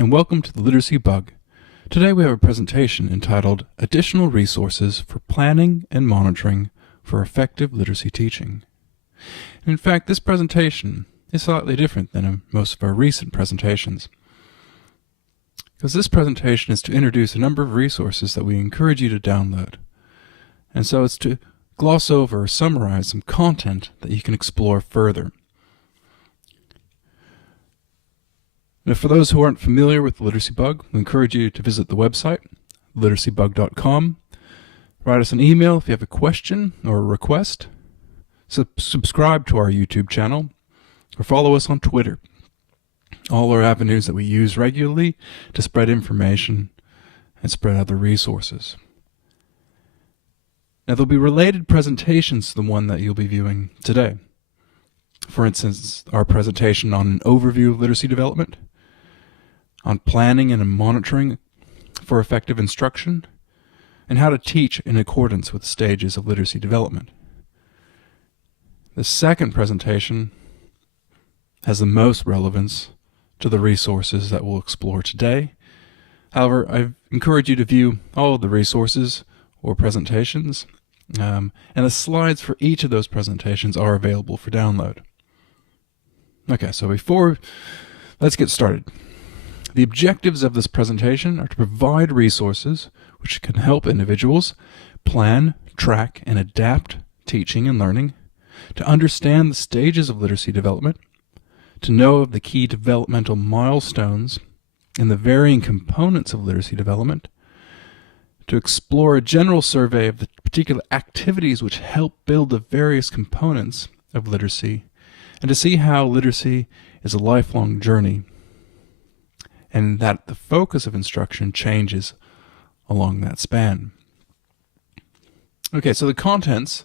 and welcome to the Literacy Bug. Today we have a presentation entitled Additional Resources for Planning and Monitoring for Effective Literacy Teaching. In fact, this presentation is slightly different than most of our recent presentations, because this presentation is to introduce a number of resources that we encourage you to download. And so it's to gloss over or summarize some content that you can explore further. Now, for those who aren't familiar with the Literacy Bug, we encourage you to visit the website, literacybug.com. Write us an email if you have a question or a request. Subscribe to our YouTube channel, or follow us on Twitter. All are avenues that we use regularly to spread information and spread other resources. Now, there'll be related presentations to the one that you'll be viewing today. For instance, our presentation on an overview of literacy development, on planning and monitoring for effective instruction, and how to teach in accordance with stages of literacy development. The second presentation has the most relevance to the resources that we'll explore today. However, I encourage you to view all of the resources or presentations, and the slides for each of those presentations are available for download. Okay, so let's get started. The objectives of this presentation are to provide resources which can help individuals plan, track, and adapt teaching and learning, to understand the stages of literacy development, to know of the key developmental milestones and the varying components of literacy development, to explore a general survey of the particular activities which help build the various components of literacy, and to see how literacy is a lifelong journey, and that the focus of instruction changes along that span. Okay, so the contents,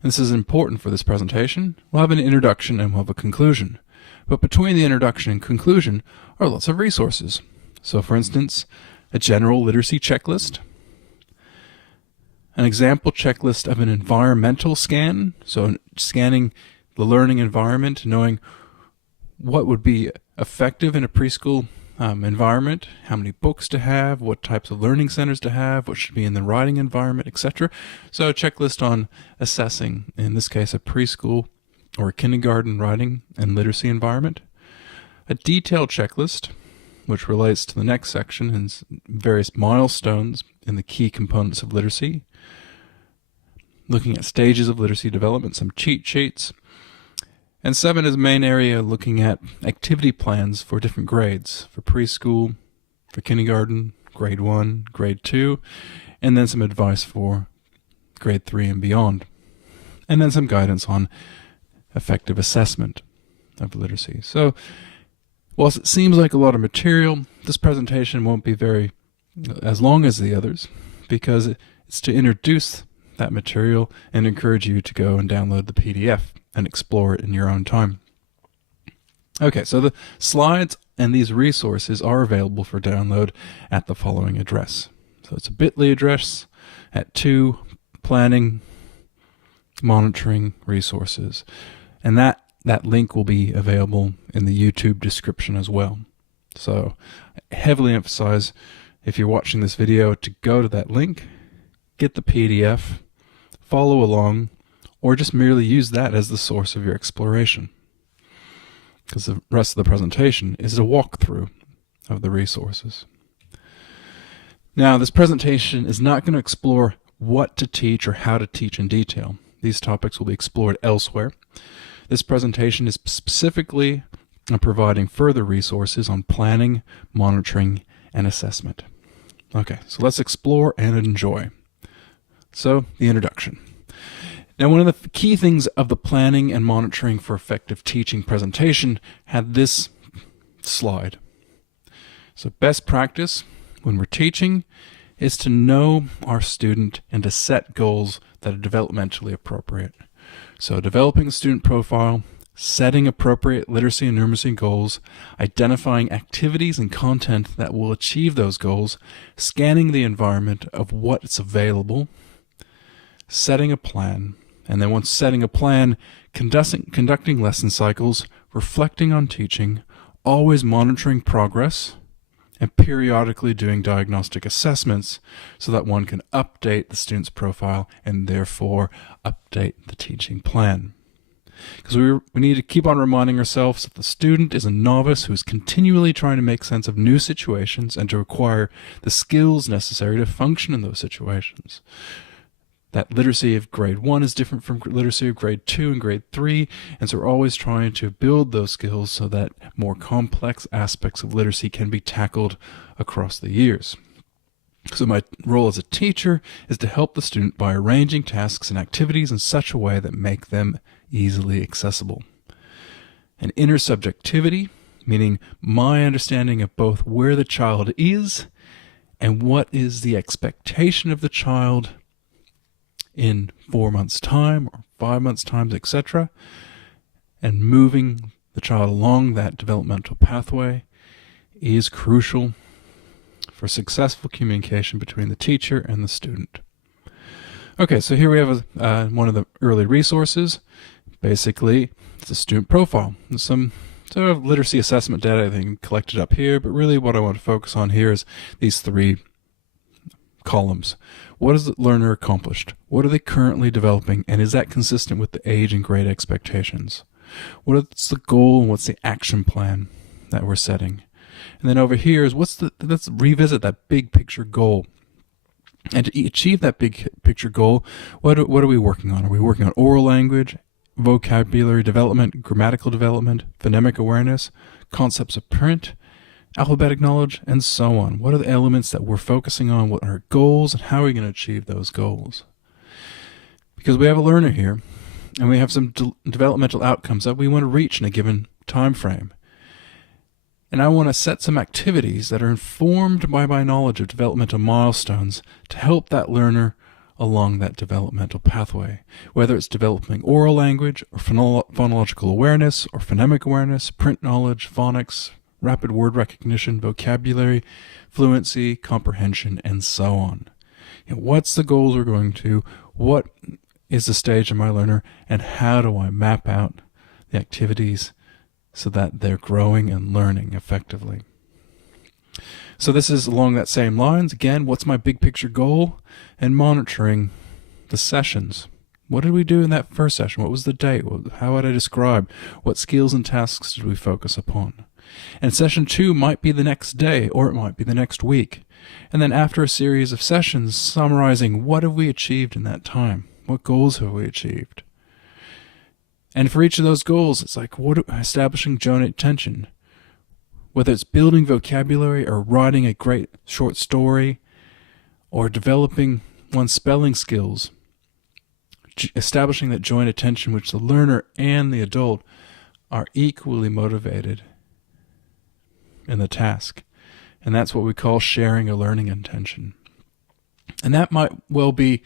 and this is important for this presentation, we'll have an introduction and we'll have a conclusion. But between the introduction and conclusion are lots of resources. So for instance, a general literacy checklist, an example checklist of an environmental scan, so scanning the learning environment, knowing what would be effective in a preschool environment, how many books to have, what types of learning centers to have, what should be in the writing environment, etc. So a checklist on assessing, in this case, a preschool or a kindergarten writing and literacy environment. A detailed checklist, which relates to the next section and various milestones in the key components of literacy. Looking at stages of literacy development, some cheat sheets. And 7 is the main area looking at activity plans for different grades, for preschool, for kindergarten, grade 1, grade 2, and then some advice for grade 3 and beyond. And then some guidance on effective assessment of literacy. So, whilst it seems like a lot of material, this presentation won't be as long as the others, because it's to introduce that material and encourage you to go and download the PDF and explore it in your own time. Okay, so the slides and these resources are available for download at the following address. So it's a bit.ly address at 2 planning, monitoring resources. And that link will be available in the YouTube description as well. So I heavily emphasize, if you're watching this video, to go to that link, get the PDF, follow along, or just merely use that as the source of your exploration, because the rest of the presentation is a walkthrough of the resources. Now, this presentation is not going to explore what to teach or how to teach in detail. These topics will be explored elsewhere. This presentation is specifically on providing further resources on planning, monitoring, and assessment. Okay, so let's explore and enjoy. So, the introduction. Now, one of the key things of the planning and monitoring for effective teaching presentation had this slide. So best practice when we're teaching is to know our student and to set goals that are developmentally appropriate. So developing a student profile, setting appropriate literacy and numeracy goals, identifying activities and content that will achieve those goals, scanning the environment of what's available, setting a plan, and then once setting a plan, conducting lesson cycles, reflecting on teaching, always monitoring progress, and periodically doing diagnostic assessments so that one can update the student's profile and therefore update the teaching plan. Because we need to keep on reminding ourselves that the student is a novice who is continually trying to make sense of new situations and to acquire the skills necessary to function in those situations. That literacy of grade 1 is different from literacy of grade 2 and grade 3, and so we're always trying to build those skills so that more complex aspects of literacy can be tackled across the years. So my role as a teacher is to help the student by arranging tasks and activities in such a way that make them easily accessible. And intersubjectivity, meaning my understanding of both where the child is and what is the expectation of the child in 4 months' time or 5 months' time, etc., and moving the child along that developmental pathway is crucial for successful communication between the teacher and the student. Okay, so here we have one of the early resources. Basically, it's a student profile. There's some sort of literacy assessment data I think collected up here, but really what I want to focus on here is these 3 columns. What has the learner accomplished? What are they currently developing? And is that consistent with the age and grade expectations? What's the goal and what's the action plan that we're setting? And then over here is let's revisit that big picture goal. And to achieve that big picture goal, what are we working on? Are we working on oral language, vocabulary development, grammatical development, phonemic awareness, concepts of print, alphabetic knowledge, and so on? What are the elements that we're focusing on? What are our goals, and how are we going to achieve those goals? Because we have a learner here, and we have some developmental outcomes that we want to reach in a given time frame. And I want to set some activities that are informed by my knowledge of developmental milestones to help that learner along that developmental pathway, whether it's developing oral language or phonological awareness or phonemic awareness, print knowledge, phonics, rapid word recognition, vocabulary, fluency, comprehension, and so on. What's the goals we're going to? What is the stage of my learner? And how do I map out the activities so that they're growing and learning effectively? So this is along that same lines. Again, what's my big picture goal? And monitoring the sessions. What did we do in that first session? What was the date? How would I describe? What skills and tasks did we focus upon? And session 2 might be the next day, or it might be the next week. And then after a series of sessions, summarizing what have we achieved in that time? What goals have we achieved? And for each of those goals, it's like establishing joint attention. Whether it's building vocabulary or writing a great short story or developing one's spelling skills, establishing that joint attention which the learner and the adult are equally motivated in the task. And that's what we call sharing a learning intention. And that might well be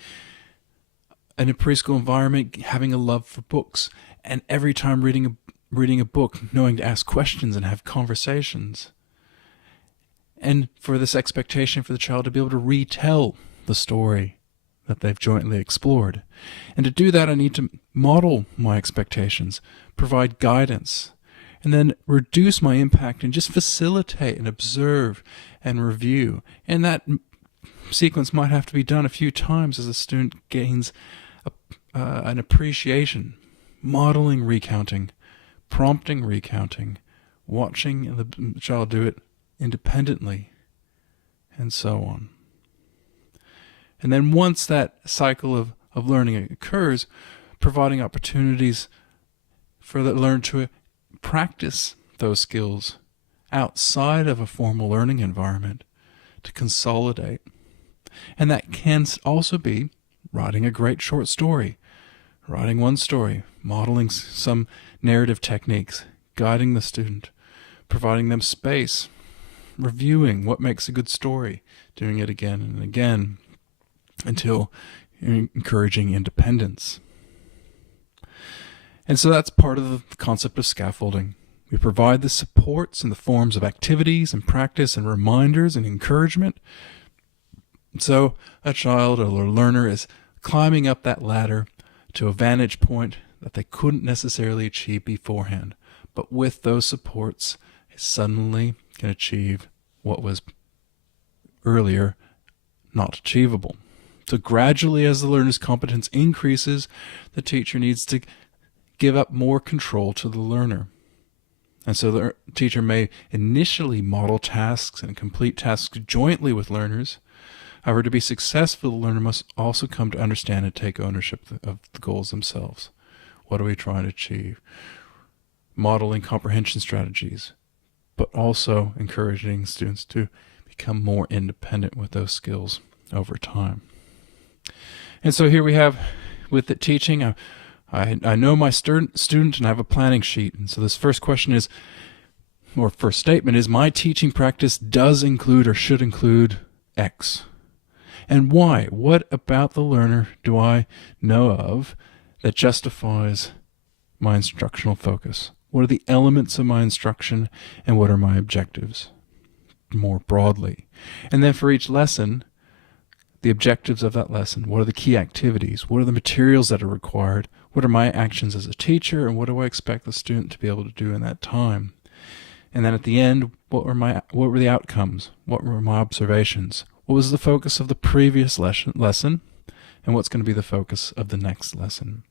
in a preschool environment, having a love for books, and every time reading a book, knowing to ask questions and have conversations. And for this expectation for the child to be able to retell the story that they've jointly explored. And to do that, I need to model my expectations, provide guidance, and then reduce my impact and just facilitate and observe and review. And that sequence might have to be done a few times as the student gains an appreciation, modeling recounting, prompting recounting, watching the child do it independently, and so on. And then once that cycle of learning occurs, providing opportunities for the learner to practice those skills outside of a formal learning environment to consolidate. And that can also be writing a great short story, writing one story, modeling some narrative techniques, guiding the student, providing them space, reviewing what makes a good story, doing it again and again until encouraging independence. And so that's part of the concept of scaffolding. We provide the supports in the forms of activities and practice and reminders and encouragement. So a child or a learner is climbing up that ladder to a vantage point that they couldn't necessarily achieve beforehand. But with those supports, it suddenly can achieve what was earlier not achievable. So gradually, as the learner's competence increases, the teacher needs to give up more control to the learner. And so the teacher may initially model tasks and complete tasks jointly with learners. However, to be successful, the learner must also come to understand and take ownership of the goals themselves. What are we trying to achieve? Modeling comprehension strategies, but also encouraging students to become more independent with those skills over time. And so here we have, with the teaching, I know my student and I have a planning sheet. And so this first question is, or first statement is, my teaching practice does include or should include X. And why? What about the learner do I know of that justifies my instructional focus? What are the elements of my instruction, and what are my objectives more broadly? And then for each lesson, the objectives of that lesson. What are the key activities? What are the materials that are required? What are my actions as a teacher, and what do I expect the student to be able to do in that time? And then at the end, what were the outcomes? What were my observations? What was the focus of the previous lesson? And what's going to be the focus of the next lesson?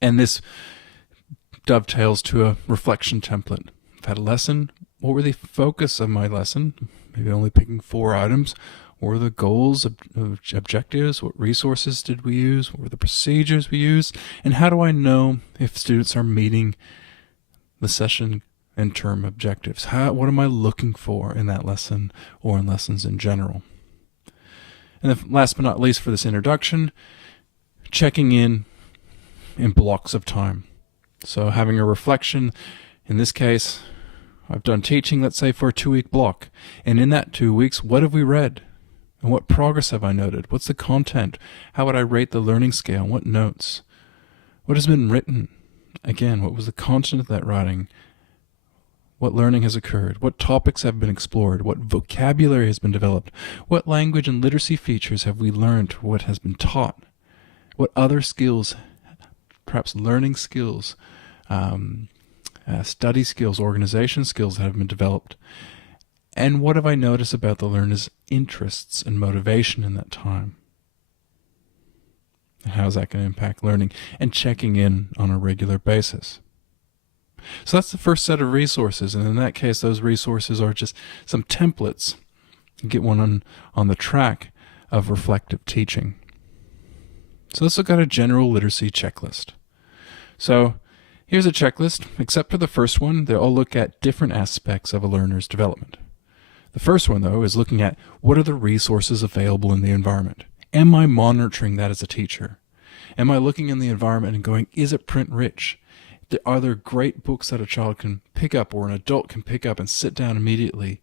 And this dovetails to a reflection template. I've had a lesson. What were the focus of my lesson? Maybe only picking 4 items. What were the goals, objectives? What resources did we use? What were the procedures we used? And how do I know if students are meeting the session and term objectives? What am I looking for in that lesson or in lessons in general? And then last but not least for this introduction, checking in blocks of time. So having a reflection, in this case, I've done teaching, let's say, for a 2-week block. And in that 2 weeks, what have we read? And what progress have I noted? What's the content? How would I rate the learning scale? What notes? What has been written? Again, what was the content of that writing? What learning has occurred? What topics have been explored? What vocabulary has been developed? What language and literacy features have we learned? What has been taught? What other skills, perhaps learning skills, study skills, organization skills that have been developed? And what have I noticed about the learner's interests and motivation in that time? How is that going to impact learning? And checking in on a regular basis. So that's the first set of resources, and in that case, those resources are just some templates to get one on the track of reflective teaching. So let's look at a general literacy checklist. So here's a checklist. Except for the first one, they all look at different aspects of a learner's development. The first one, though, is looking at what are the resources available in the environment. Am I monitoring that as a teacher? Am I looking in the environment and going, is it print rich? Are there great books that a child can pick up or an adult can pick up and sit down immediately?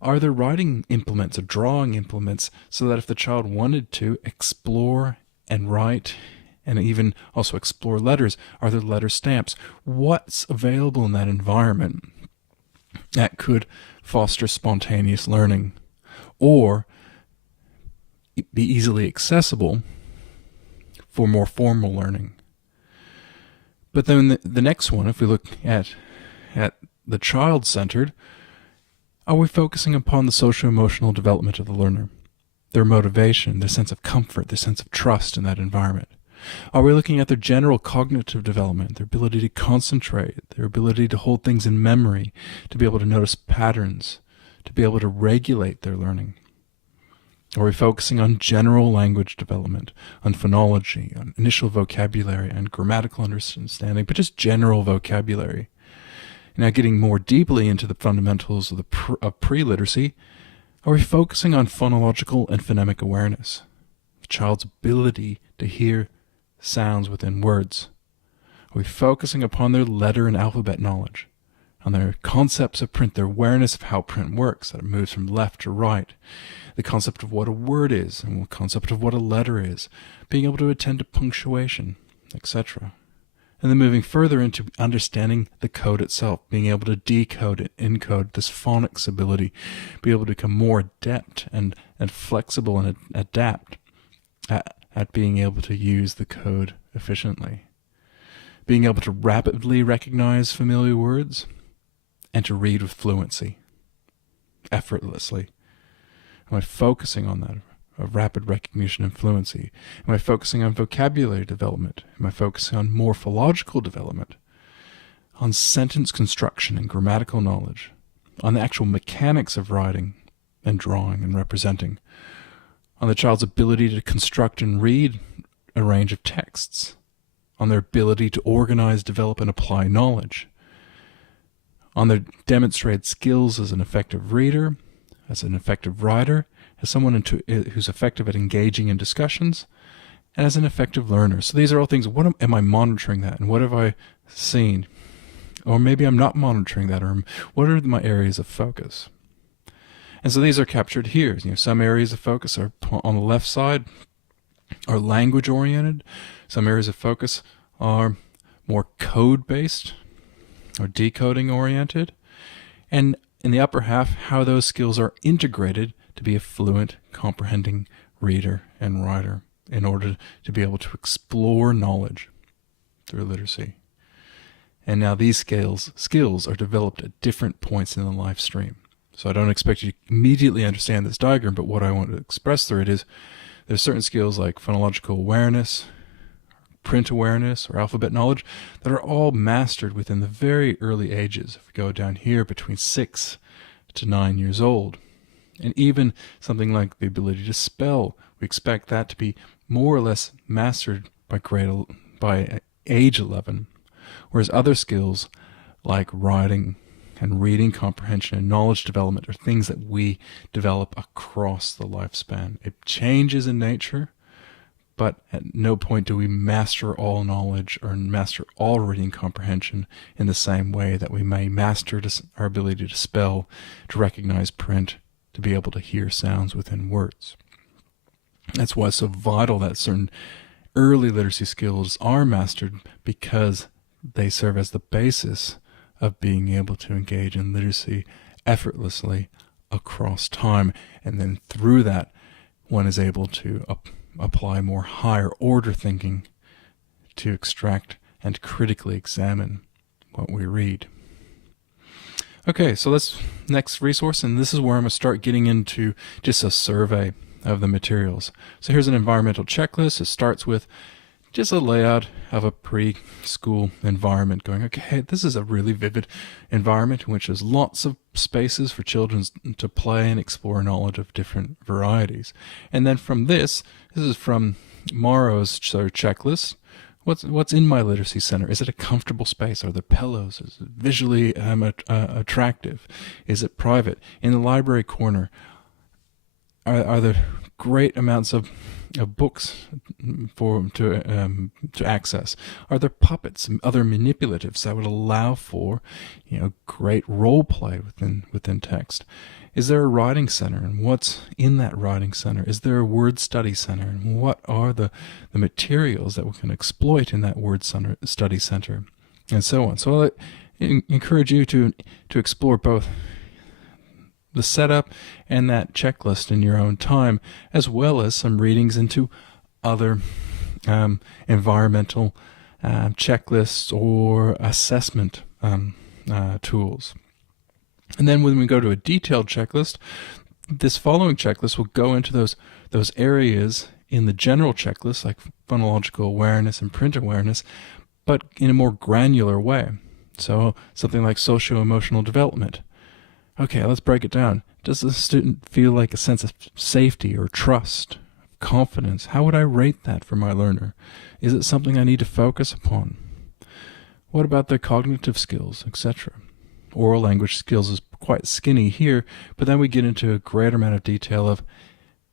Are there writing implements or drawing implements so that if the child wanted to explore and write and even also explore letters, are there letter stamps? What's available in that environment that could foster spontaneous learning or be easily accessible for more formal learning? But then the next one, if we look at the child-centered, are we focusing upon the socio-emotional development of the learner, their motivation, their sense of comfort, their sense of trust in that environment? Are we looking at their general cognitive development, their ability to concentrate, their ability to hold things in memory, to be able to notice patterns, to be able to regulate their learning? Are we focusing on general language development, on phonology, on initial vocabulary, and grammatical understanding, but just general vocabulary? Now, getting more deeply into the fundamentals of pre-literacy, are we focusing on phonological and phonemic awareness, the child's ability to hear sounds within words? Are we focusing upon their letter and alphabet knowledge, on their concepts of print, their awareness of how print works, that it moves from left to right, the concept of what a word is and the concept of what a letter is, being able to attend to punctuation, etc. And then moving further into understanding the code itself, being able to decode and encode this phonics ability, be able to become more adept and flexible and adapt at being able to use the code efficiently, being able to rapidly recognize familiar words and to read with fluency. effortlessly? Am I focusing on that? Rapid recognition and fluency? Am I focusing on vocabulary development? Am I focusing on morphological development? On sentence construction and grammatical knowledge? On the actual mechanics of writing and drawing and representing? On the child's ability to construct and read a range of texts? On their ability to organize, develop, and apply knowledge? On their demonstrated skills as an effective reader, as an effective writer, as someone who's effective at engaging in discussions, and as an effective learner. So these are all things. What am I monitoring that? And what have I seen? Or maybe I'm not monitoring that. Or what are my areas of focus? And so these are captured here. Some areas of focus are on the left side are language oriented. Some areas of focus are more code based or decoding oriented. And in the upper half, how those skills are integrated to be a fluent, comprehending reader and writer in order to be able to explore knowledge through literacy. And now these skills are developed at different points in the life stream. So I don't expect you to immediately understand this diagram, but what I want to express through it is there's certain skills like phonological awareness, print awareness, or alphabet knowledge that are all mastered within the very early ages. If we go down here between 6 to 9 years old, and even something like the ability to spell, we expect that to be more or less mastered by age 11. Whereas other skills like writing and reading comprehension and knowledge development are things that we develop across the lifespan. It changes in nature, but at no point do we master all knowledge or master all reading comprehension in the same way that we may master our ability to spell, to recognize print, to be able to hear sounds within words. That's why it's so vital that certain early literacy skills are mastered, because they serve as the basis of being able to engage in literacy effortlessly across time. And then through that, one is able to apply more higher order thinking to extract and critically examine what we read. Okay, so let's next resource, and this is where I'm going to start getting into just a survey of the materials. So here's an environmental checklist. It starts with just a layout of a preschool environment, going, okay, this is a really vivid environment in which there's lots of spaces for children to play and explore knowledge of different varieties. And then from this is from Morrow's checklist. What's in my literacy center? Is it a comfortable space? Are there pillows? Is it visually attractive? Is it private? In the library corner, are there great amounts of books to access? Are there puppets and other manipulatives that would allow for great role play within text? Is there a writing center, and what's in that writing center? Is there a word study center, and what are the materials that we can exploit in that word study center, and so on? So I encourage you to explore both the setup and that checklist in your own time, as well as some readings into other environmental checklists or assessment tools. And then when we go to a detailed checklist, this following checklist will go into those areas in the general checklist, like phonological awareness and print awareness, but in a more granular way. So something like socio-emotional development. Okay, let's break it down. Does the student feel like a sense of safety or trust, confidence? How would I rate that for my learner? Is it something I need to focus upon? What about their cognitive skills, etc.? Oral language skills is quite skinny here, but then we get into a greater amount of detail of,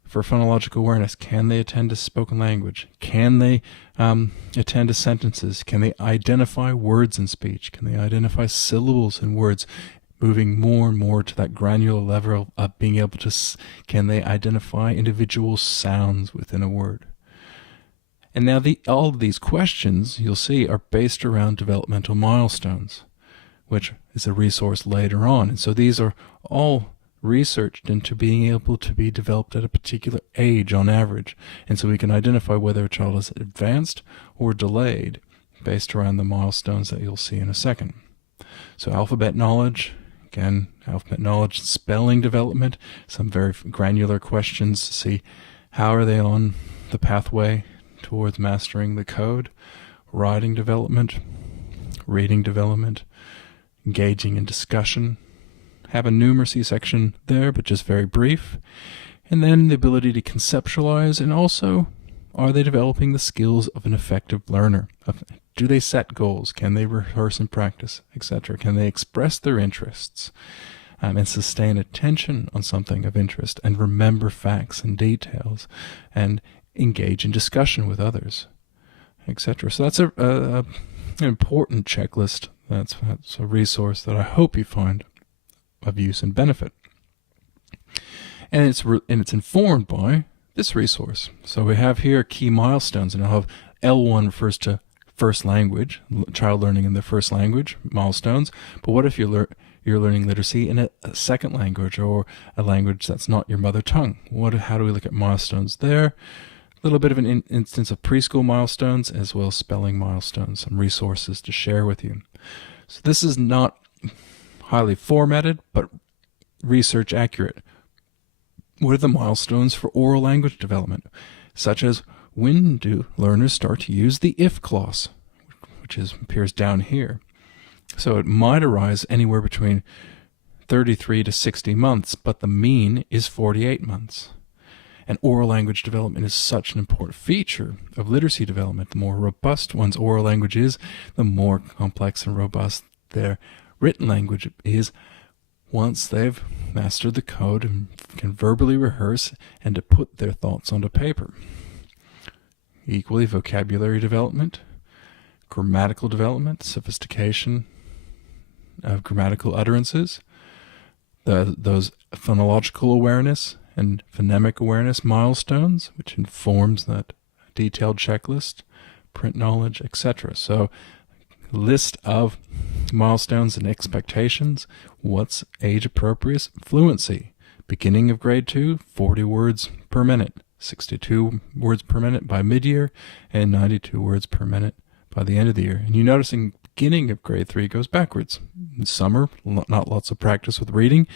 for phonological awareness, can they attend to spoken language? Can they attend to sentences? Can they identify words in speech? Can they identify syllables in words? Moving more and more to that granular level of being able to, can they identify individual sounds within a word? And now all of these questions, you'll see, are based around developmental milestones, which is a resource later on. And so these are all researched into being able to be developed at a particular age on average. And so we can identify whether a child is advanced or delayed based around the milestones that you'll see in a second. So alphabet knowledge, Again, alphabet knowledge, spelling development, some very granular questions to see how are they on the pathway towards mastering the code. Writing development, reading development, engaging in discussion. Have a numeracy section there, but just very brief. And then the ability to conceptualize, and also, are they developing the skills of an effective learner? Do they set goals? Can they rehearse and practice, etc.? Can they express their interests and sustain attention on something of interest and remember facts and details and engage in discussion with others, etc.? So that's an important checklist. That's a resource that I hope you find of use and benefit. And it's informed by this resource. So we have here key milestones, and I'll have L1 refers to first language, child learning in their first language, milestones. But what if you're learning literacy in a second language, or a language that's not your mother tongue? How do we look at milestones there? A little bit of an instance of preschool milestones, as well as spelling milestones, some resources to share with you. So this is not highly formatted, but research accurate. What are the milestones for oral language development? Such as, when do learners start to use the if clause, which appears down here? So it might arise anywhere between 33 to 60 months, but the mean is 48 months. And oral language development is such an important feature of literacy development. The more robust one's oral language is, the more complex and robust their written language is, once they've mastered the code and can verbally rehearse and to put their thoughts onto paper. Equally, vocabulary development, grammatical development, sophistication of grammatical utterances, those phonological awareness and phonemic awareness milestones, which informs that detailed checklist, print knowledge, etc. So, list of milestones and expectations. What's age appropriate? Fluency. Beginning of grade 2, 40 words per minute. 62 words per minute by mid-year, and 92 words per minute by the end of the year. And you notice in beginning of grade 3 goes backwards. In summer, not lots of practice with reading,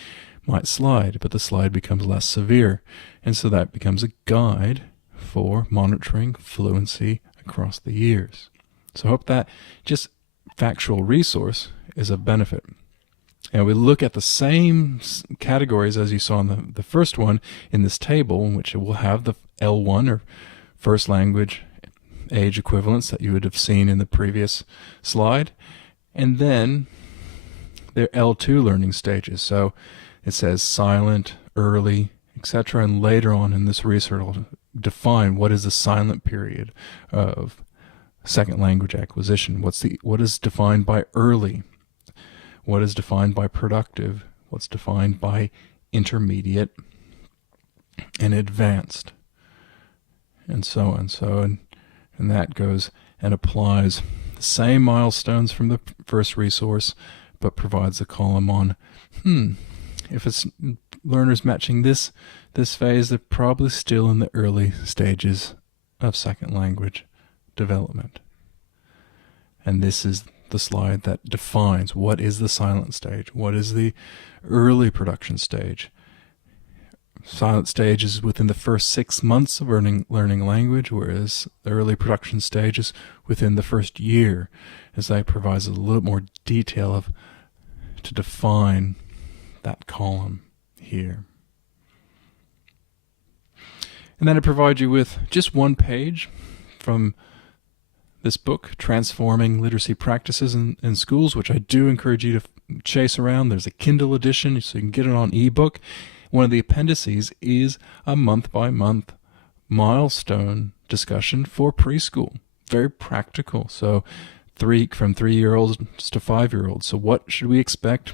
might slide, but the slide becomes less severe. And so that becomes a guide for monitoring fluency across the years. So I hope that just factual resource is of benefit. And we look at the same categories as you saw in the first one in this table, in which it will have the L1 or first language age equivalents that you would have seen in the previous slide, and then their L2 learning stages. So it says silent, early, etc. And later on in this research, I'll define what is the silent period of second language acquisition. What is defined by early? What is defined by productive? What's defined by intermediate and advanced? And so on. And that goes and applies the same milestones from the first resource, but provides a column on, if it's learners matching this phase, they're probably still in the early stages of second language development. And this is the slide that defines what is the silent stage, what is the early production stage. Silent stage is within the first 6 months of learning language, whereas the early production stage is within the first year, as that provides a little more detail to define that column here. And then it provides you with just one page from this book, Transforming Literacy Practices in Schools, which I do encourage you to chase around. There's a Kindle edition, so you can get it on ebook. One of the appendices is a month-by-month milestone discussion for preschool. Very practical. So from 3-year-olds to 5-year-olds. So what should we expect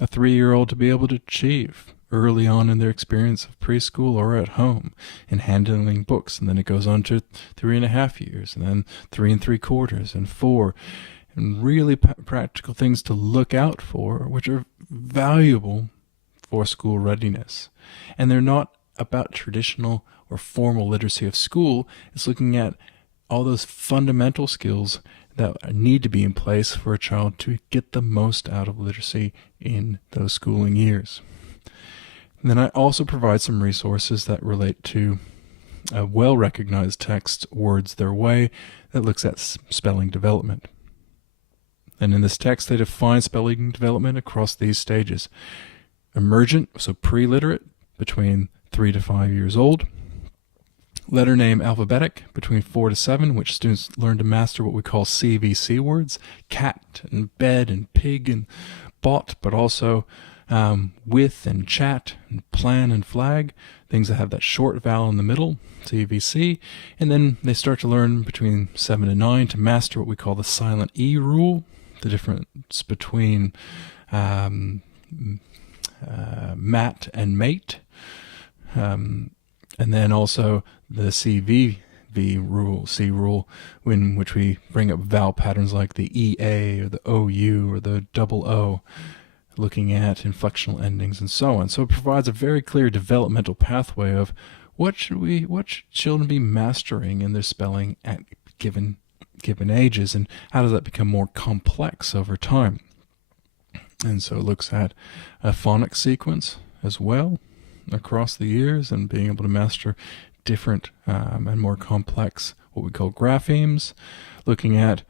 a 3-year-old to be able to achieve early on in their experience of preschool or at home in handling books? And then it goes on to 3.5 years, and then 3 3/4 and 4, and really practical things to look out for, which are valuable for school readiness. And they're not about traditional or formal literacy of school. It's looking at all those fundamental skills that need to be in place for a child to get the most out of literacy in those schooling years. And then I also provide some resources that relate to a well-recognized text, Words Their Way, that looks at spelling development. And in this text, they define spelling development across these stages. Emergent, so pre-literate, between 3 to 5 years old. Letter name alphabetic, between 4 to 7, which students learn to master what we call CVC words, cat and bed and pig and bot, but also with and chat and plan and flag, things that have that short vowel in the middle, CVC. And then they start to learn between 7 and 9 to master what we call the silent E rule, the difference between mat and mate. And then also the CVV rule, C rule, in which we bring up vowel patterns like the EA or the OU or the double O, looking at inflectional endings and so on. So it provides a very clear developmental pathway of what should children be mastering in their spelling at given ages, and how does that become more complex over time. And so it looks at a phonics sequence as well across the years, and being able to master different and more complex, what we call graphemes, looking at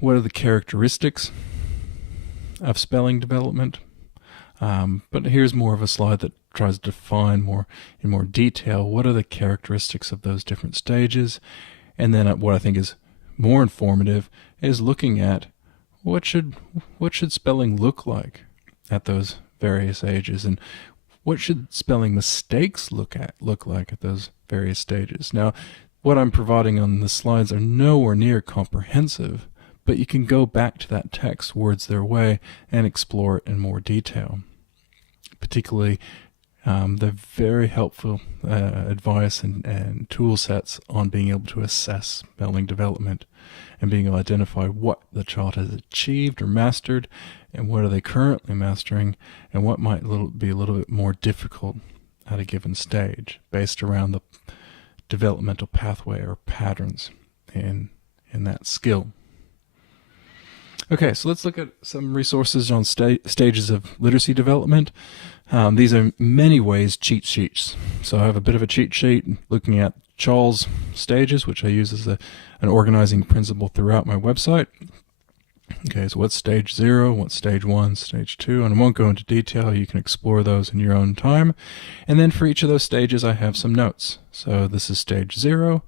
what are the characteristics of spelling development. But here's more of a slide that tries to define in more detail what are the characteristics of those different stages. And then what I think is more informative is looking at what should spelling look like at those various ages, and what should spelling mistakes look like at those various stages. Now, what I'm providing on the slides are nowhere near comprehensive, but you can go back to that text, Words Their Way, and explore it in more detail. Particularly, the very helpful advice and tool sets on being able to assess spelling development and being able to identify what the child has achieved or mastered, and what are they currently mastering, and what might be a little bit more difficult at a given stage based around the developmental pathway or patterns in that skill. Okay, so let's look at some resources on stages of literacy development. These are in many ways cheat sheets. So I have a bit of a cheat sheet looking at Charles' stages, which I use as an organizing principle throughout my website. Okay, so what's stage 0, what's stage 1, stage 2, and I won't go into detail. You can explore those in your own time. And then for each of those stages, I have some notes. So this is stage 0.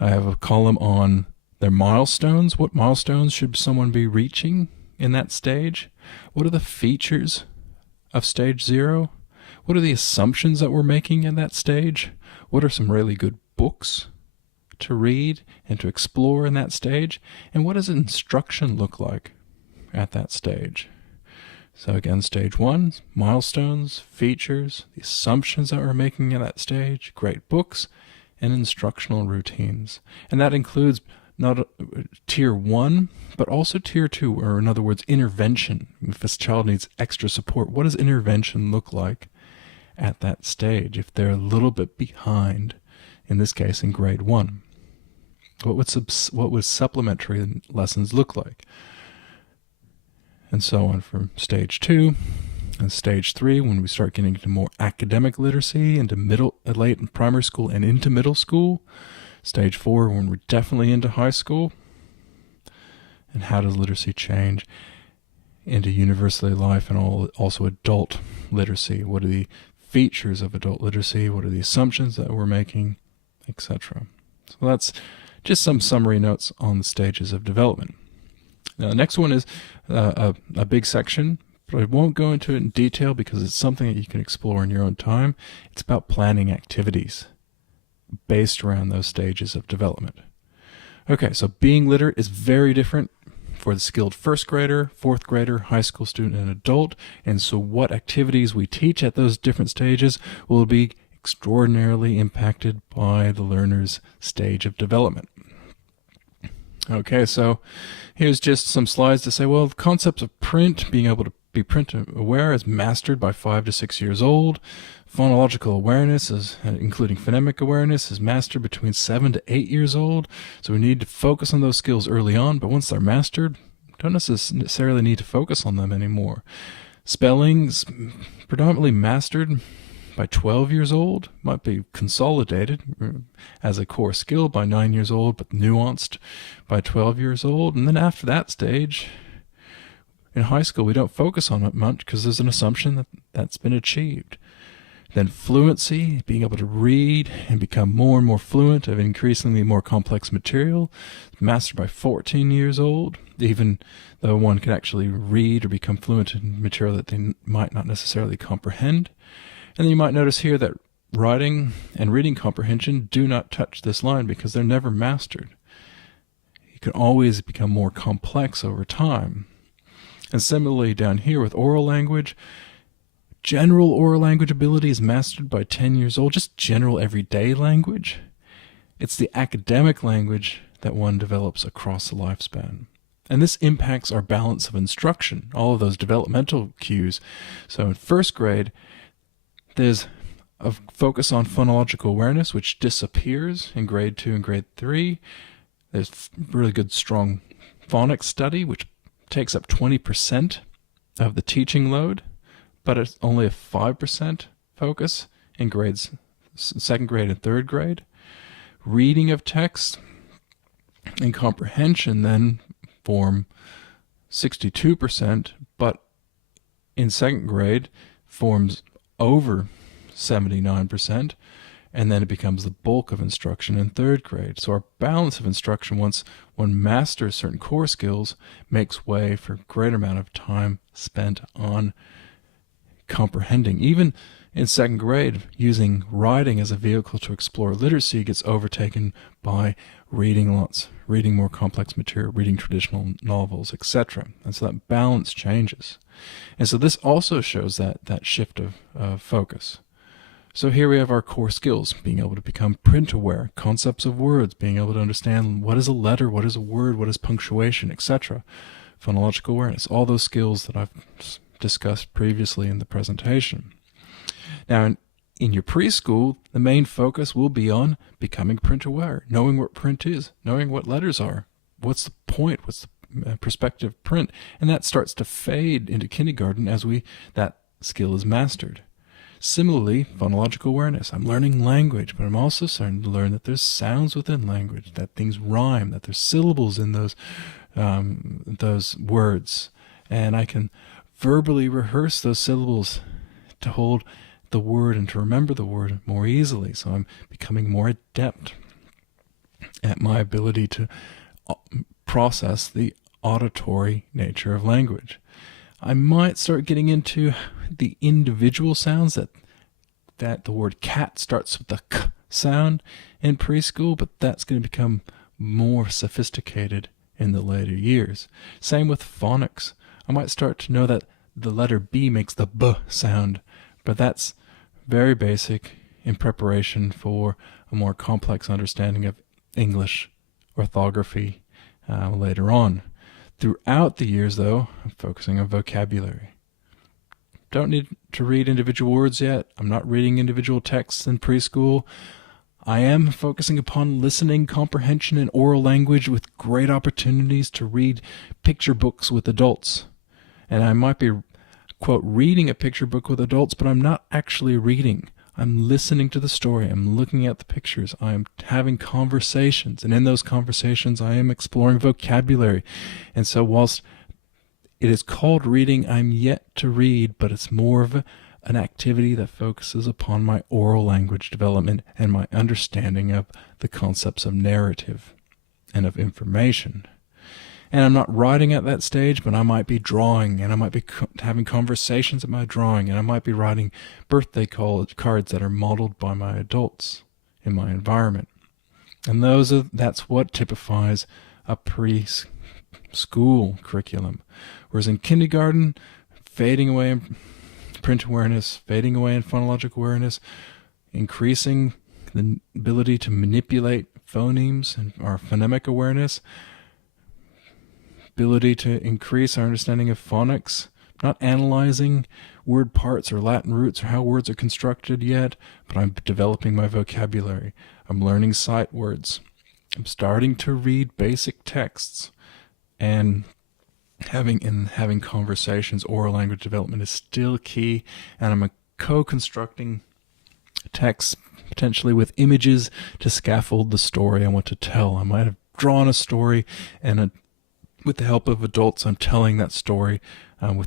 I have a column on their milestones. What milestones should someone be reaching in that stage? What are the features of stage 0? What are the assumptions that we're making in that stage? What are some really good books to read and to explore in that stage? And what does instruction look like at that stage? So again, stage 1, milestones, features, the assumptions that we're making at that stage, great books, and instructional routines. And that includes not tier 1, but also tier 2, or in other words, intervention. If this child needs extra support, what does intervention look like at that stage if they're a little bit behind, in this case in grade 1? What would supplementary lessons look like? And so on from stage 2 and stage 3, when we start getting into more academic literacy, into late in primary school and into middle school. Stage 4, when we're definitely into high school. And how does literacy change into university life and also adult literacy? What are the features of adult literacy? What are the assumptions that we're making, etc.? So that's just some summary notes on the stages of development. Now, the next one is a big section, but I won't go into it in detail because it's something that you can explore in your own time. It's about planning activities based around those stages of development. Okay, so being literate is very different for the skilled first grader, fourth grader, high school student, and adult. And so what activities we teach at those different stages will be extraordinarily impacted by the learner's stage of development. Okay, so here's just some slides to say, well, the concepts of print, being able to be print aware is mastered by 5 to 6 years old. Phonological awareness, including phonemic awareness, is mastered between 7 to 8 years old. So we need to focus on those skills early on, but once they're mastered, don't necessarily need to focus on them anymore. Spelling's predominantly mastered by 12 years old, might be consolidated as a core skill by 9 years old, but nuanced by 12 years old. And then after that stage, in high school, we don't focus on it much because there's an assumption that that's been achieved. Then fluency, being able to read and become more and more fluent of increasingly more complex material, mastered by 14 years old, even though one can actually read or become fluent in material that they might not necessarily comprehend. And then you might notice here that writing and reading comprehension do not touch this line because they're never mastered. You can always become more complex over time. And similarly down here with oral language, general oral language ability is mastered by 10 years old, just general everyday language. It's the academic language that one develops across the lifespan. And this impacts our balance of instruction, all of those developmental cues. So in first grade, there's a focus on phonological awareness, which disappears in grade 2 and grade 3. There's really good, strong phonics study, which takes up 20% of the teaching load, but it's only a 5% focus in grades 2nd grade and 3rd grade. Reading of text and comprehension then form 62%, but in 2nd grade forms over 79%, and then it becomes the bulk of instruction in 3rd grade. So our balance of instruction, once one masters certain core skills, makes way for a greater amount of time spent on comprehending. Even in 2nd grade, using writing as a vehicle to explore literacy gets overtaken by reading lots, reading more complex material, reading traditional novels, etc. And so that balance changes. And so this also shows that shift of focus. So here we have our core skills, being able to become print aware, concepts of words, being able to understand what is a letter, what is a word, what is punctuation, etc. Phonological awareness, all those skills that I've discussed previously in the presentation. Now, in your preschool, the main focus will be on becoming print aware, knowing what print is, knowing what letters are, what's the point, what's the perspective of print, and that starts to fade into kindergarten as that skill is mastered. Similarly, phonological awareness. I'm learning language, but I'm also starting to learn that there's sounds within language, that things rhyme, that there's syllables in those words, and I can verbally rehearse those syllables to hold the word and to remember the word more easily. So I'm becoming more adept at my ability to process the auditory nature of language. I might start getting into the individual sounds that the word cat starts with the k sound in preschool, but that's going to become more sophisticated in the later years. Same with phonics. I might start to know that the letter B makes the b sound, but that's very basic in preparation for a more complex understanding of English orthography later on. Throughout the years, though, I'm focusing on vocabulary. Don't need to read individual words yet. I'm not reading individual texts in preschool. I am focusing upon listening, comprehension, and oral language with great opportunities to read picture books with adults. And I might be, quote, reading a picture book with adults, but I'm not actually reading. I'm listening to the story. I'm looking at the pictures. I'm having conversations. And in those conversations, I am exploring vocabulary. And so whilst it is called reading, I'm yet to read, but it's more of an activity that focuses upon my oral language development and my understanding of the concepts of narrative and of information. And I'm not writing at that stage, but I might be drawing, and I might be having conversations at my drawing, and I might be writing birthday cards that are modeled by my adults in my environment. And that's what typifies a preschool curriculum. Whereas in kindergarten, fading away in print awareness, fading away in phonological awareness, increasing the ability to manipulate phonemes and our phonemic awareness, ability to increase our understanding of phonics, not analyzing word parts or Latin roots or how words are constructed yet, but I'm developing my vocabulary. I'm learning sight words. I'm starting to read basic texts, and having conversations. Oral language development is still key, and I'm co-constructing text potentially with images to scaffold the story I want to tell. I might have drawn a story, and with the help of adults, I'm telling that story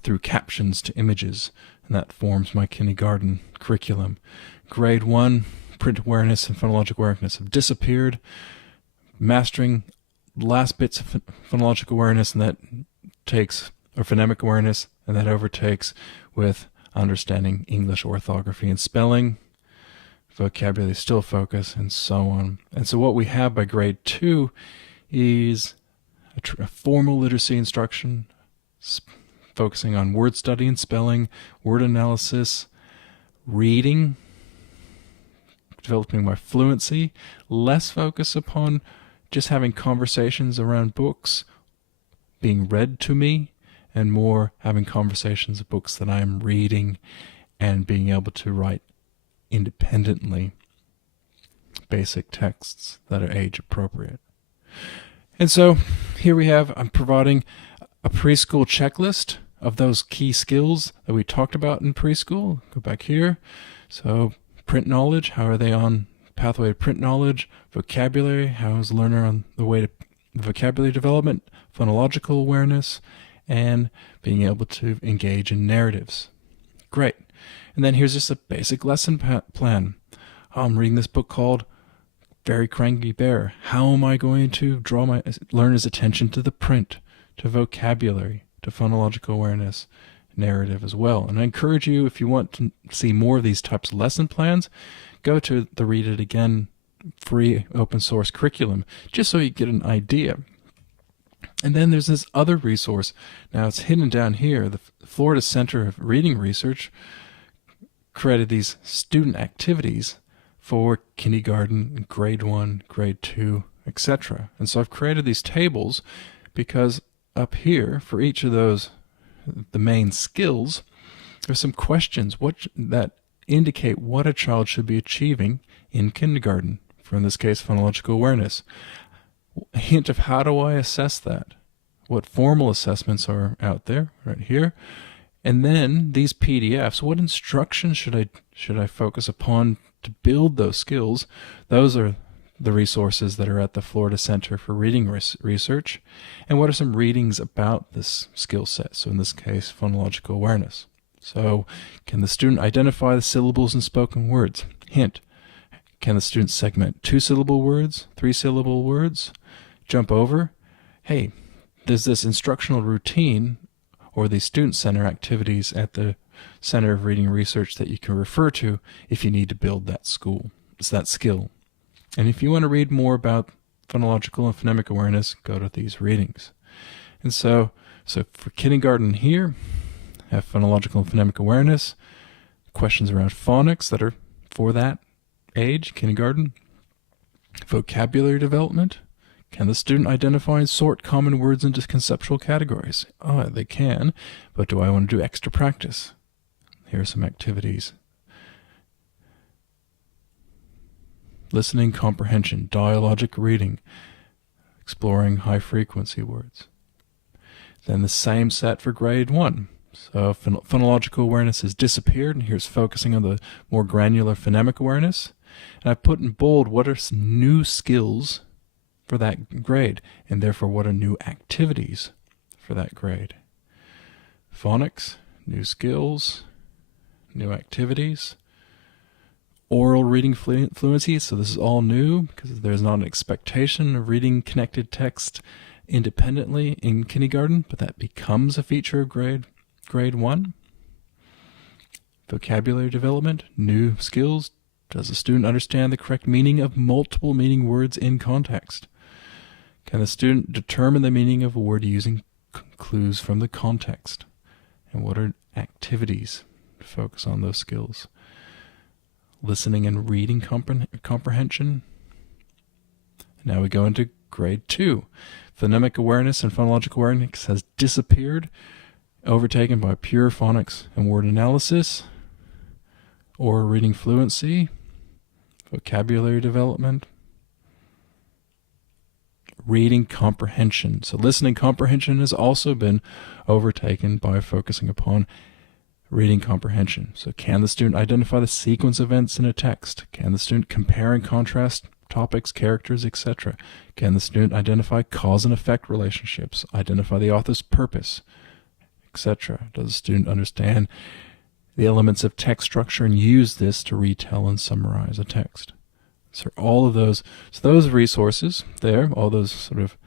through captions to images, and that forms my kindergarten curriculum. Grade 1, print awareness and phonologic awareness have disappeared. Mastering the last bits of phonologic awareness, and that takes, or phonemic awareness, and that overtakes with understanding English orthography and spelling, vocabulary still focus, and so on. And so what we have by grade 2 is a formal literacy instruction, focusing on word study and spelling, word analysis, reading, developing my fluency, less focus upon just having conversations around books being read to me, and more having conversations of books that I'm reading and being able to write independently basic texts that are age appropriate. And so here we have, I'm providing a preschool checklist of those key skills that we talked about in preschool. Go back here. So print knowledge, how are they on pathway to print knowledge? Vocabulary, how is the learner on the way to vocabulary development? Phonological awareness, and being able to engage in narratives. Great. And then here's just a basic lesson plan. I'm reading this book called Very Cranky Bear. How am I going to draw my learner's attention to the print, to vocabulary, to phonological awareness, narrative as well? And I encourage you, if you want to see more of these types of lesson plans, go to the Read It Again free open source curriculum, just so you get an idea. And then there's this other resource. Now it's hidden down here. The Florida Center of Reading Research created these student activities for kindergarten, grade 1, grade 2, etc. And so I've created these tables because up here, for each of those, the main skills, there's some questions that indicate what a child should be achieving in kindergarten. For in this case, phonological awareness. A hint of how do I assess that? What formal assessments are out there, right here? And then these PDFs, what instructions should I focus upon to build those skills? Those are the resources that are at the Florida Center for Reading Research. And what are some readings about this skill set? So in this case, phonological awareness. So can the student identify the syllables in spoken words? Hint. Can the student segment 2-syllable words, 3-syllable words? Jump over. Hey, there's this instructional routine or the student center activities at the Center of Reading Research that you can refer to if you need to build that skill. And if you want to read more about phonological and phonemic awareness, go to these readings. And so for kindergarten here, have phonological and phonemic awareness, questions around phonics that are for that age, kindergarten, vocabulary development. Can the student identify and sort common words into conceptual categories? They can, but do I want to do extra practice? Here are some activities. Listening comprehension, dialogic reading, exploring high-frequency words. Then the same set for grade 1. So phonological awareness has disappeared, and here's focusing on the more granular phonemic awareness. And I put in bold what are some new skills for that grade, and therefore what are new activities for that grade. Phonics, new skills, new activities. Oral reading fluency, so this is all new because there's not an expectation of reading connected text independently in kindergarten, but that becomes a feature of grade 1. Vocabulary development, new skills. Does the student understand the correct meaning of multiple meaning words in context? Can the student determine the meaning of a word using clues from the context? And what are activities to focus on those skills? Listening and reading comprehension. Now we go into grade 2. Phonemic awareness and phonological awareness has disappeared. overtaken by pure phonics and word analysis, or reading fluency, vocabulary development, reading comprehension. So listening comprehension has also been overtaken by focusing upon reading comprehension. So can the student identify the sequence of events in a text? Can the student compare and contrast topics, characters, etc.? Can the student identify cause and effect relationships, identify the author's purpose, etc.? Does the student understand the elements of text structure and use this to retell and summarize a text? So all of those, those resources there, all those sort of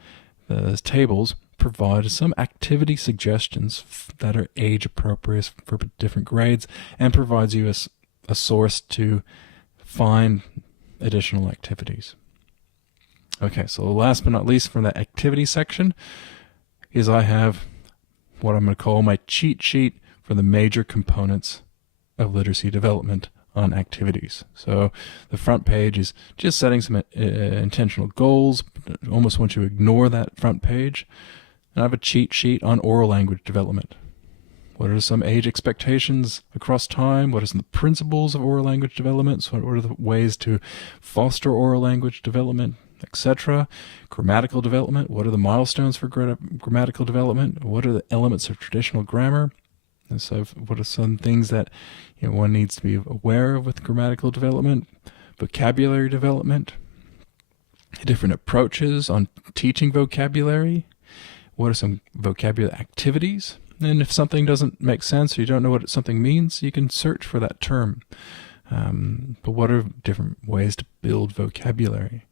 those tables provide some activity suggestions that are age appropriate for different grades, and provides you a source to find additional activities. Okay, so last but not least from that activity section is I have what I'm going to call my cheat sheet for the major components of literacy development on activities. So the front page is just setting some intentional goals. Almost want you to ignore that front page. And I have a cheat sheet on oral language development. What are some age expectations across time? What are some principles of oral language development? So what are the ways to foster oral language development, etc.? Grammatical development. What are the milestones for grammatical development? What are the elements of traditional grammar? And so what are some things that one needs to be aware of with grammatical development? Vocabulary development. Different approaches on teaching vocabulary. What are some vocabulary activities? And if something doesn't make sense or you don't know what something means, you can search for that term. But what are different ways to build vocabulary?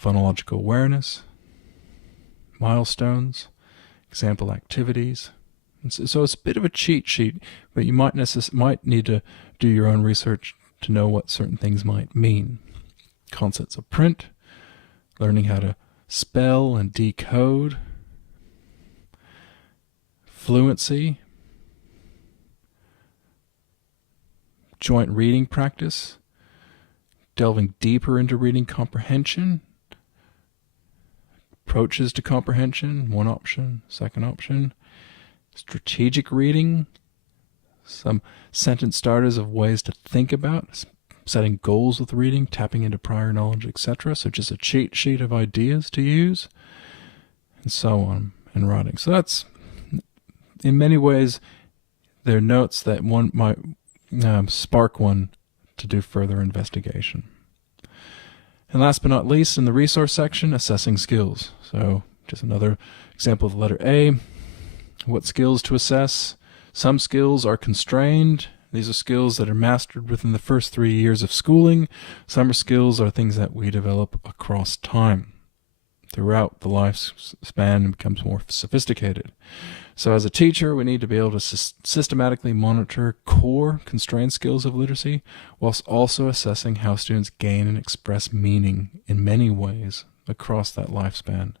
Phonological awareness, milestones, example activities. And so it's a bit of a cheat sheet, but you might need to do your own research to know what certain things might mean. Concepts of print, learning how to spell and decode, fluency, joint reading practice, delving deeper into reading comprehension, approaches to comprehension, one option, second option, strategic reading, some sentence starters of ways to think about, setting goals with reading, tapping into prior knowledge, etc. So just a cheat sheet of ideas to use, and so on in writing. So that's, in many ways, they're notes that one might spark one to do further investigation. And last but not least, in the resource section, assessing skills. So just another example of the letter A. What skills to assess? Some skills are constrained. These are skills that are mastered within the first 3 years of schooling. Some skills are things that we develop across time. Throughout the lifespan, it becomes more sophisticated. So as a teacher, we need to be able to systematically monitor core constrained skills of literacy, whilst also assessing how students gain and express meaning in many ways across that lifespan.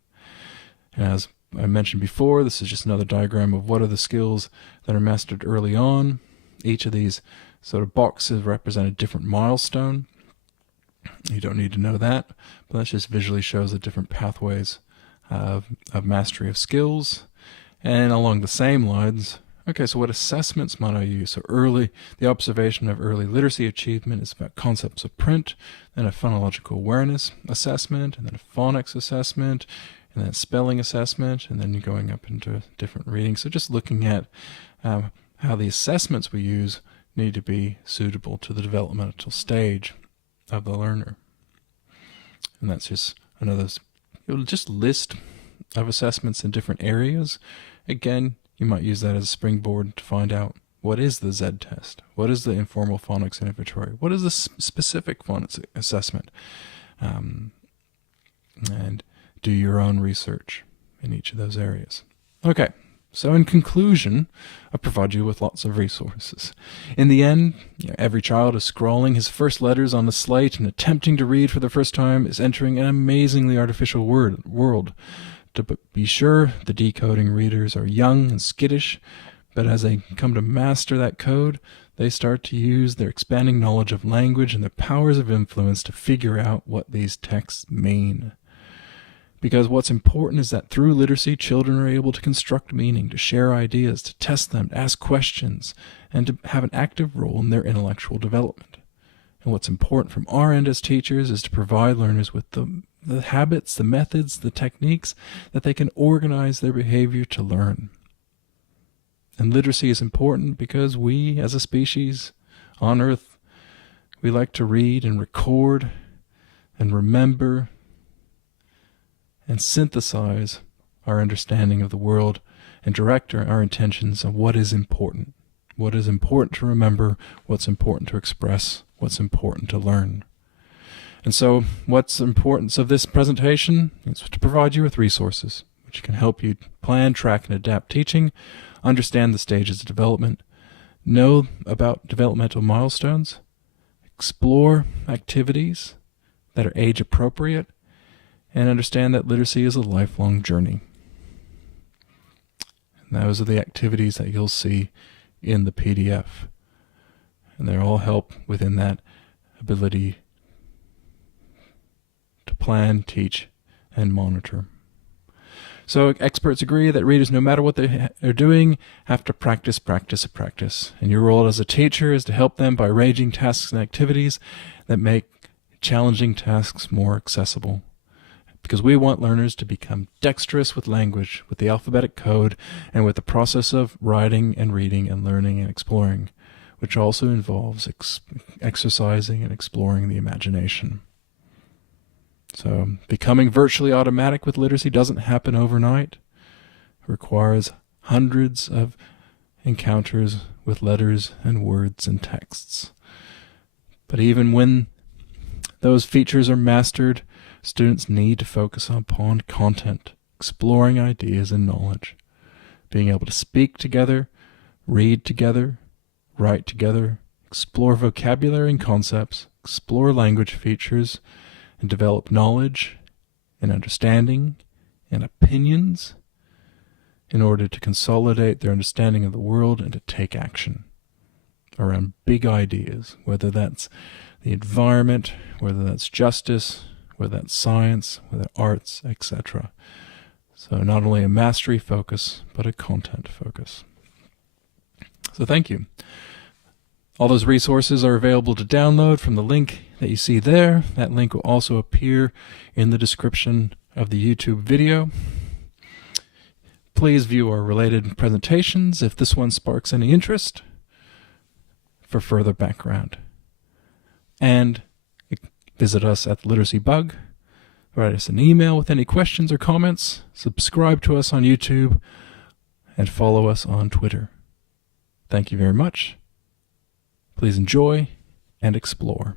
And as I mentioned before, this is just another diagram of what are the skills that are mastered early on. Each of these sort of boxes represent a different milestone. You don't need to know that, but that just visually shows the different pathways of mastery of skills. And along the same lines, okay, so what assessments might I use? So the observation of early literacy achievement is about concepts of print, then a phonological awareness assessment, and then a phonics assessment, and then spelling assessment, and then going up into different readings. So just looking at how the assessments we use need to be suitable to the developmental stage of the learner. And that's just another, it'll just list of assessments in different areas. Again, you might use that as a springboard to find out what is the Z test, what is the informal phonics inventory, what is the specific phonics assessment, and do your own research in each of those areas. Okay, so in conclusion, I provide you with lots of resources. In the end, every child is scrawling his first letters on the slate and attempting to read for the first time is entering an amazingly artificial world. To be sure, the decoding readers are young and skittish, but as they come to master that code, they start to use their expanding knowledge of language and their powers of influence to figure out what these texts mean. Because what's important is that through literacy, children are able to construct meaning, to share ideas, to test them, to ask questions, and to have an active role in their intellectual development. And what's important from our end as teachers is to provide learners with the habits, the methods, the techniques that they can organize their behavior to learn. And literacy is important because we, as a species on Earth, we like to read and record and remember and synthesize our understanding of the world and direct our intentions on what is important to remember, what's important to express, what's important to learn. And so what's the importance of this presentation is to provide you with resources which can help you plan, track, and adapt teaching, understand the stages of development, know about developmental milestones, explore activities that are age appropriate, and understand that literacy is a lifelong journey. And those are the activities that you'll see in the PDF. And they all help within that ability to plan, teach, and monitor. So experts agree that readers, no matter what they are doing, have to practice. And your role as a teacher is to help them by arranging tasks and activities that make challenging tasks more accessible. Because we want learners to become dexterous with language, with the alphabetic code, and with the process of writing and reading and learning and exploring, which also involves exercising and exploring the imagination. So becoming virtually automatic with literacy doesn't happen overnight. It requires hundreds of encounters with letters and words and texts. But even when those features are mastered, students need to focus upon content, exploring ideas and knowledge, being able to speak together, read together, write together, explore vocabulary and concepts, explore language features, and develop knowledge and understanding and opinions in order to consolidate their understanding of the world and to take action around big ideas, whether that's the environment, whether that's justice, whether that's science, whether arts, etc. So not only a mastery focus, but a content focus. So thank you. All those resources are available to download from the link that you see there. That link will also appear in the description of the YouTube video. Please view our related presentations if this one sparks any interest for further background. And visit us at the Literacy Bug. Write us an email with any questions or comments. Subscribe to us on YouTube and follow us on Twitter. Thank you very much. Please enjoy and explore.